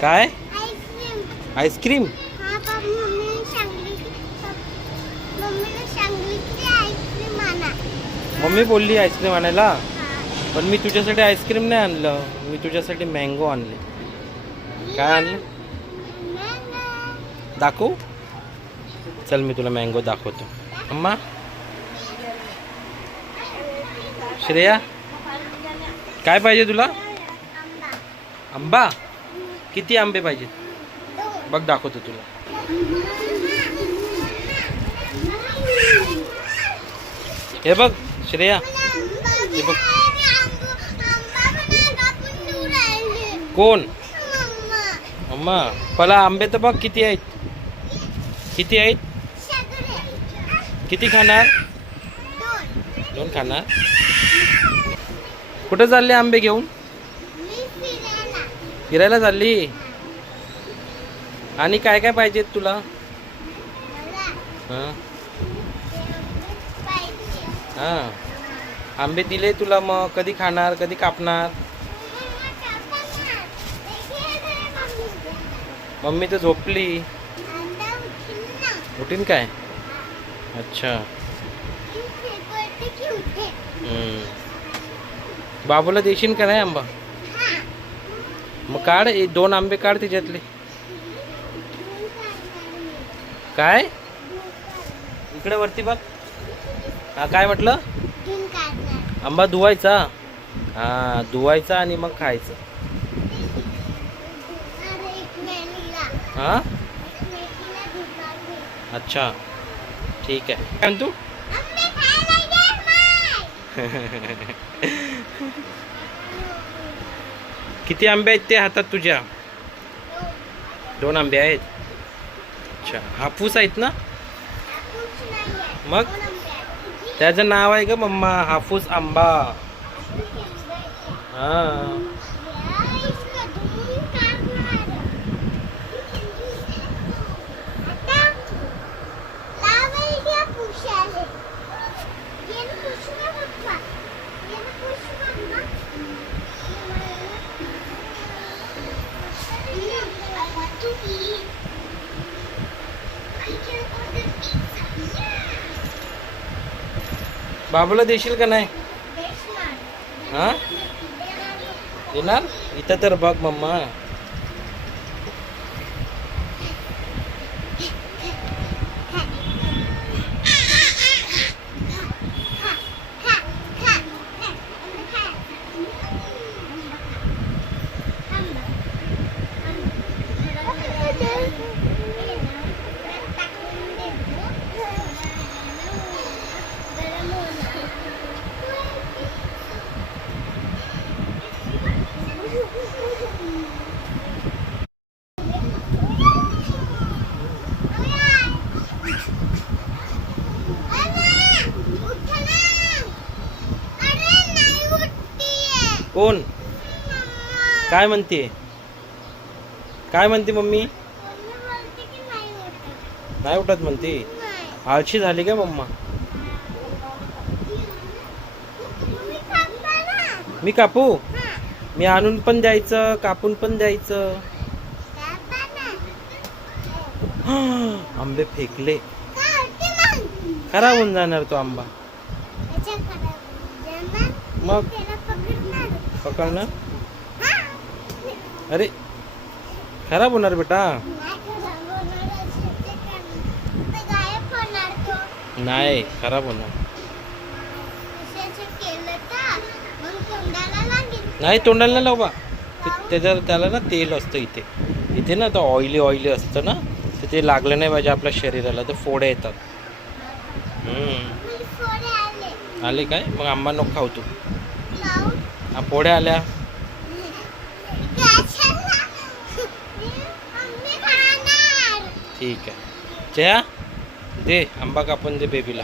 काय ice cream. Ice cream? हा पण मम्मीने सांगितली की आईस्क्रीम आणा. मम्मी बोलली आईस्क्रीम आणायला, हा. पण मी तुझ्यासाठी आईस्क्रीम नाही आणलं, मी तुझ्यासाठी मँगो आणले. काय आणले मँगो. दाखवू? चल मी तुला मँगो दाखवतो. अम्मा, श्रेया काय पाहिजे तुला? आंबा. आंबा? किती आंबे पाहिजे? बघ दाखवतो तुला. हे बघ श्रेया, हे बघ. कोण? अम्मा, पहिला आंबे तर बघ किती आहेत. किती आहेत? किती खाणार? 2 खाणार. कुठं चालले आंबे घेऊन? फिरायला चालली? आणि काय काय पाहिजेत तुला? हां हां, आंबे दिले तुला, मग कधी खाणार, कधी कापणार? मम्मी तर झोपली. उठीन काय? अच्छा. बाबूला देशील का नाही आंबा? मग काढ, 2 आंबे काढ त्याच्यातले. काय? इकडे वरती बघ. हा, काय म्हटलं? आंबा धुवायचा? हा, धुवायचा आणि मग खायचं. हा, अच्छा ठीक आहे. काय म्हणतो? किती आंबे आहेत ते हातात तुझ्या? 2 आंबे आहेत. अच्छा, हापूस आहेत ना? मग त्याचं नाव आहे का मम्मा? हापूस आंबा. हा, बाबूला देशील का नाही? हा, देणार? इथं तर बघ मम्मा. कोण? काय म्हणते? काय म्हणते मम्मी? नाही उठत म्हणते. आळशी झाली का मम्मा? मी कापू? मी आणून पण द्यायचं, कापून पण द्यायचं. आंबे फेकले, खराब होऊन जाणार तो आंबा. मग पकडणार? अरे खराब होणार बेटा. नाही खराब होणार नाही. तोंडाला नाही लाव बा. त्याला ना तेल असतं इथे. इथे ना तर ऑइली असतं ना, तर ते लागलं नाही पाहिजे आपल्या शरीराला, तर फोडे येतात. आले काय? मग आंबा नको खाऊ तू. हा, फोड्या आल्या. ठीक आहे. जया दे आंबा कापून दे बेबीला.